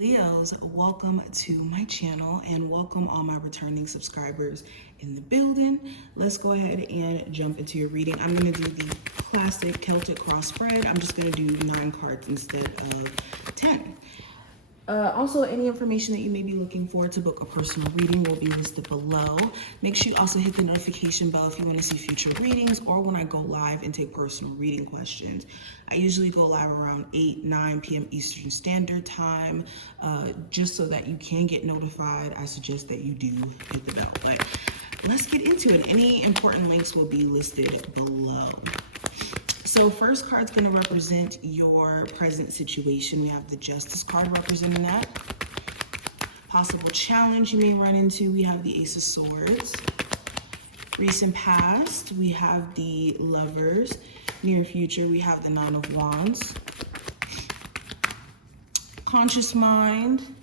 Leos, welcome to my channel and welcome all my returning subscribers in the building. Let's go ahead and jump into your reading. I'm going to do the classic Celtic cross spread. I'm just going to do 9 cards instead of 10. Also, any information that you may be looking for to book a personal reading will be listed below. Make sure you also hit the notification bell if you want to see future readings or when I go live and take personal reading questions. I usually go live around 9 p.m. Eastern Standard Time, just so that you can get notified. I suggest that you do hit the bell, but let's get into it. Any important links will be listed below. So first card's going to represent your present situation. We have the Justice card representing that. Possible challenge you may run into, we have the Ace of Swords. Recent past, we have the Lovers. Near future, we have the Nine of Wands. Conscious mind,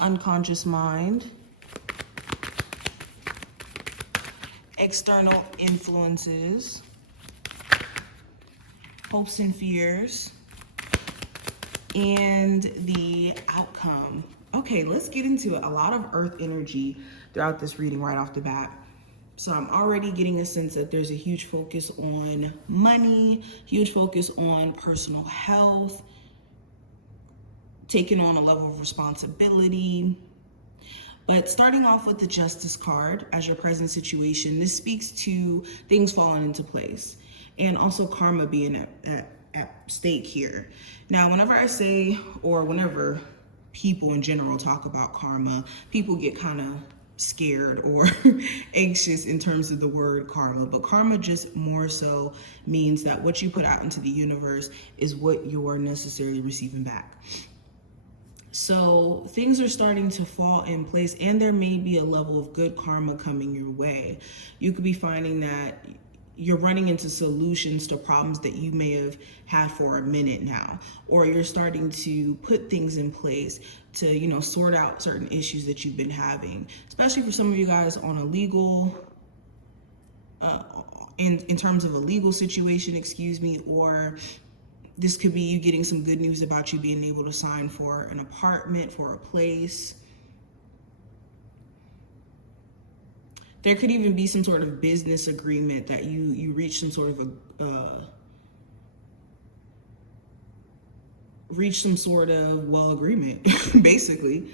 unconscious mind. External influences. Hopes and fears, and the outcome. Okay, let's get into it. A lot of earth energy throughout this reading right off the bat. So I'm already getting a sense that there's a huge focus on money, huge focus on personal health, taking on a level of responsibility. But starting off with the Justice card as your present situation, this speaks to things falling into place and also karma being at stake here. Now, whenever I say, or whenever people in general talk about karma, people get kind of scared or anxious in terms of the word karma, but karma just more so means that what you put out into the universe is what you're necessarily receiving back. So things are starting to fall in place, and there may be a level of good karma coming your way. You could be finding that you're running into solutions to problems that you may have had for a minute now, or you're starting to put things in place to, sort out certain issues that you've been having, especially for some of you guys on a legal, in terms of a legal situation, or this could be you getting some good news about you being able to sign for an apartment, for a place. There could even be some sort of business agreement that you reach some sort of agreement, basically.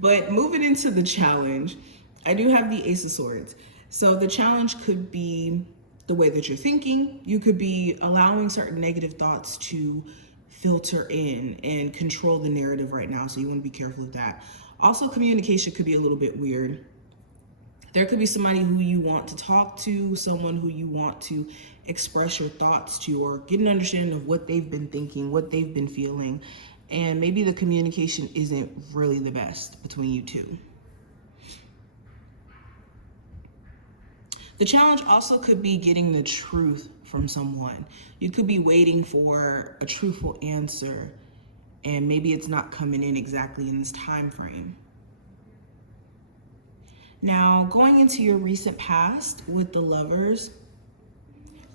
But moving into the challenge, I do have the Ace of Swords. So the challenge could be the way that you're thinking. You could be allowing certain negative thoughts to filter in and control the narrative right now. So you want to be careful of that. Also, communication could be a little bit weird. There could be somebody who you want to talk to, someone who you want to express your thoughts to, or get an understanding of what they've been thinking, what they've been feeling, and maybe the communication isn't really the best between you two. The challenge also could be getting the truth from someone. You could be waiting for a truthful answer, and maybe it's not coming in exactly in this time frame. Now, going into your recent past with the Lovers,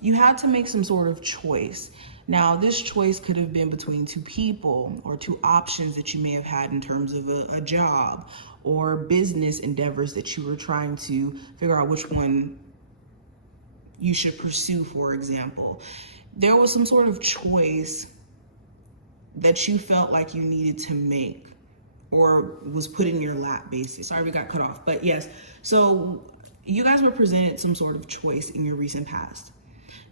you had to make some sort of choice. Now, this choice could have been between two people or two options that you may have had in terms of a job or business endeavors that you were trying to figure out which one you should pursue, for example. There was some sort of choice that you felt like you needed to make, or was put in your lap, basically. Sorry, we got cut off, but yes. So you guys were presented some sort of choice in your recent past.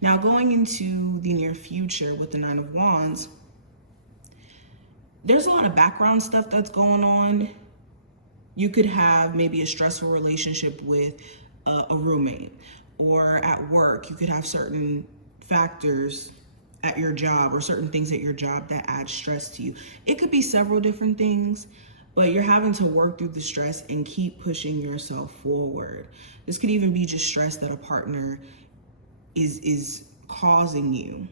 Now, going into the near future with the Nine of Wands, there's a lot of background stuff that's going on. You could have maybe a stressful relationship with a roommate, or at work, you could have certain factors at your job or certain things at your job that add stress to you. It could be several different things, but you're having to work through the stress and keep pushing yourself forward. This could even be just stress that a partner is causing you.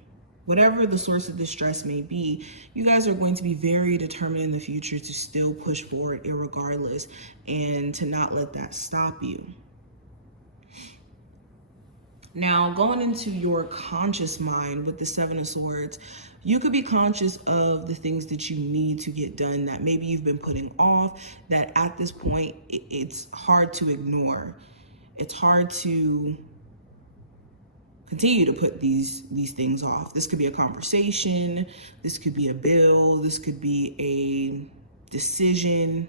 Whatever the source of the stress may be, you guys are going to be very determined in the future to still push forward irregardless and to not let that stop you. Now, going into your conscious mind with the Seven of Swords, You could be conscious of the things that you need to get done that maybe you've been putting off, that at this point it's hard to ignore. It's hard to continue to put these things off. This could be a conversation, this could be a bill, this could be a decision.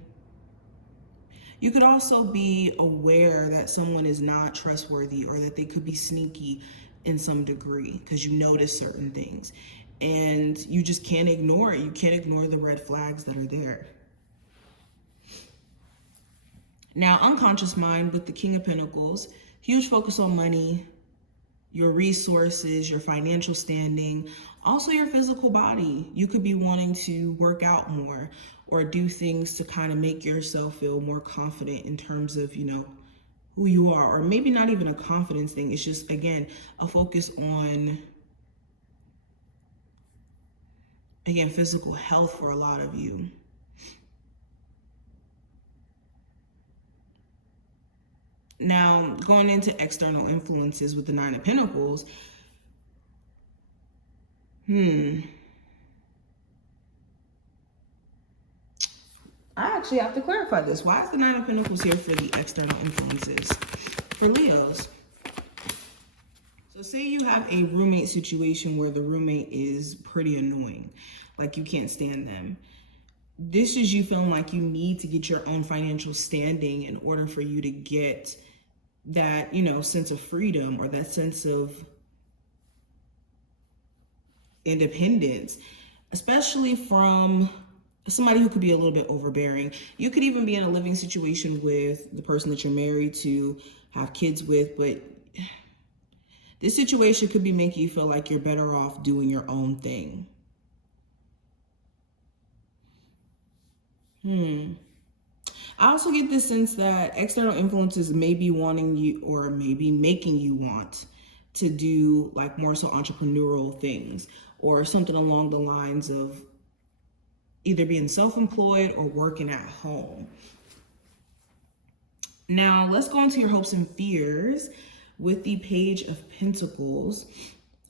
You could also be aware that someone is not trustworthy or that they could be sneaky in some degree because you notice certain things and you just can't ignore it. You can't ignore the red flags that are there. Now, unconscious mind with the King of Pentacles, huge focus on money, your resources, your financial standing, also your physical body. You could be wanting to work out more or do things to kind of make yourself feel more confident in terms of, you know, who you are, or maybe not even a confidence thing. It's just, again, a focus on, again, physical health for a lot of you. Now, going into external influences with the Nine of Pentacles, I actually have to clarify this. Why is the Nine of Pentacles here for the external influences for Leos? So say you have a roommate situation where the roommate is pretty annoying, like you can't stand them. This is you feeling like you need to get your own financial standing in order for you to get that, you know, sense of freedom or that sense of independence, especially from somebody who could be a little bit overbearing. You could even be in a living situation with the person that you're married to, have kids with, but this situation could be making you feel like you're better off doing your own thing. I also get this sense that external influences may be wanting you, or maybe making you want to do like more so entrepreneurial things or something along the lines of either being self-employed or working at home. Now, let's go into your hopes and fears with the Page of Pentacles.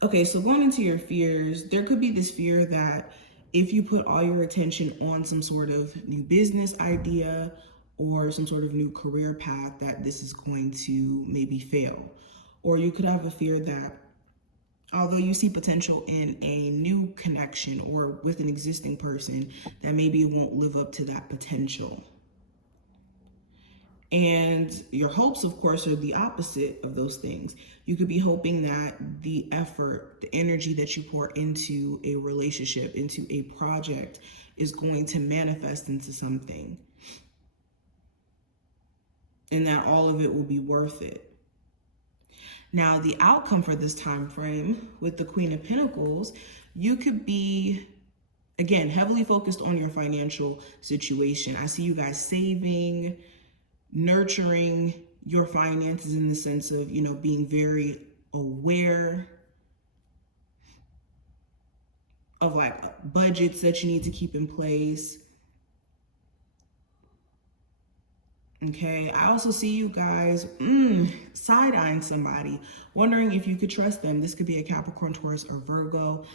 Okay, so going into your fears, there could be this fear that if you put all your attention on some sort of new business idea or some sort of new career path, that this is going to maybe fail. Or you could have a fear that although you see potential in a new connection or with an existing person, that maybe it won't live up to that potential. And your hopes, of course, are the opposite of those things. You could be hoping that the effort, the energy that you pour into a relationship, into a project, is going to manifest into something. And that all of it will be worth it. Now, the outcome for this time frame with the Queen of Pentacles, you could be, again, heavily focused on your financial situation. I see you guys saving, nurturing your finances in the sense of, you know, being very aware of like budgets that you need to keep in place. Okay, I also see you guys side-eyeing somebody, wondering if you could trust them. This could be a Capricorn, Taurus, or Virgo,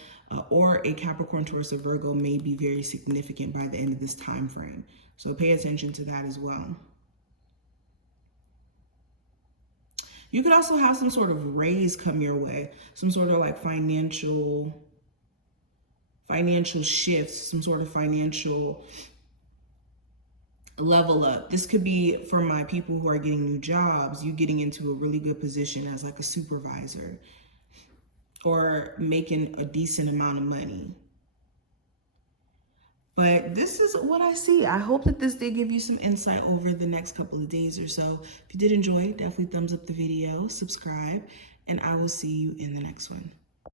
or a Capricorn, Taurus, or Virgo may be very significant by the end of this time frame. So pay attention to that as well. You could also have some sort of raise come your way, some sort of like financial shifts, some sort of financial level up. This could be for my people who are getting new jobs, you getting into a really good position as like a supervisor or making a decent amount of money. But this is what I see. I hope that this did give you some insight over the next couple of days or so. If you did enjoy, definitely thumbs up the video, subscribe, and I will see you in the next one.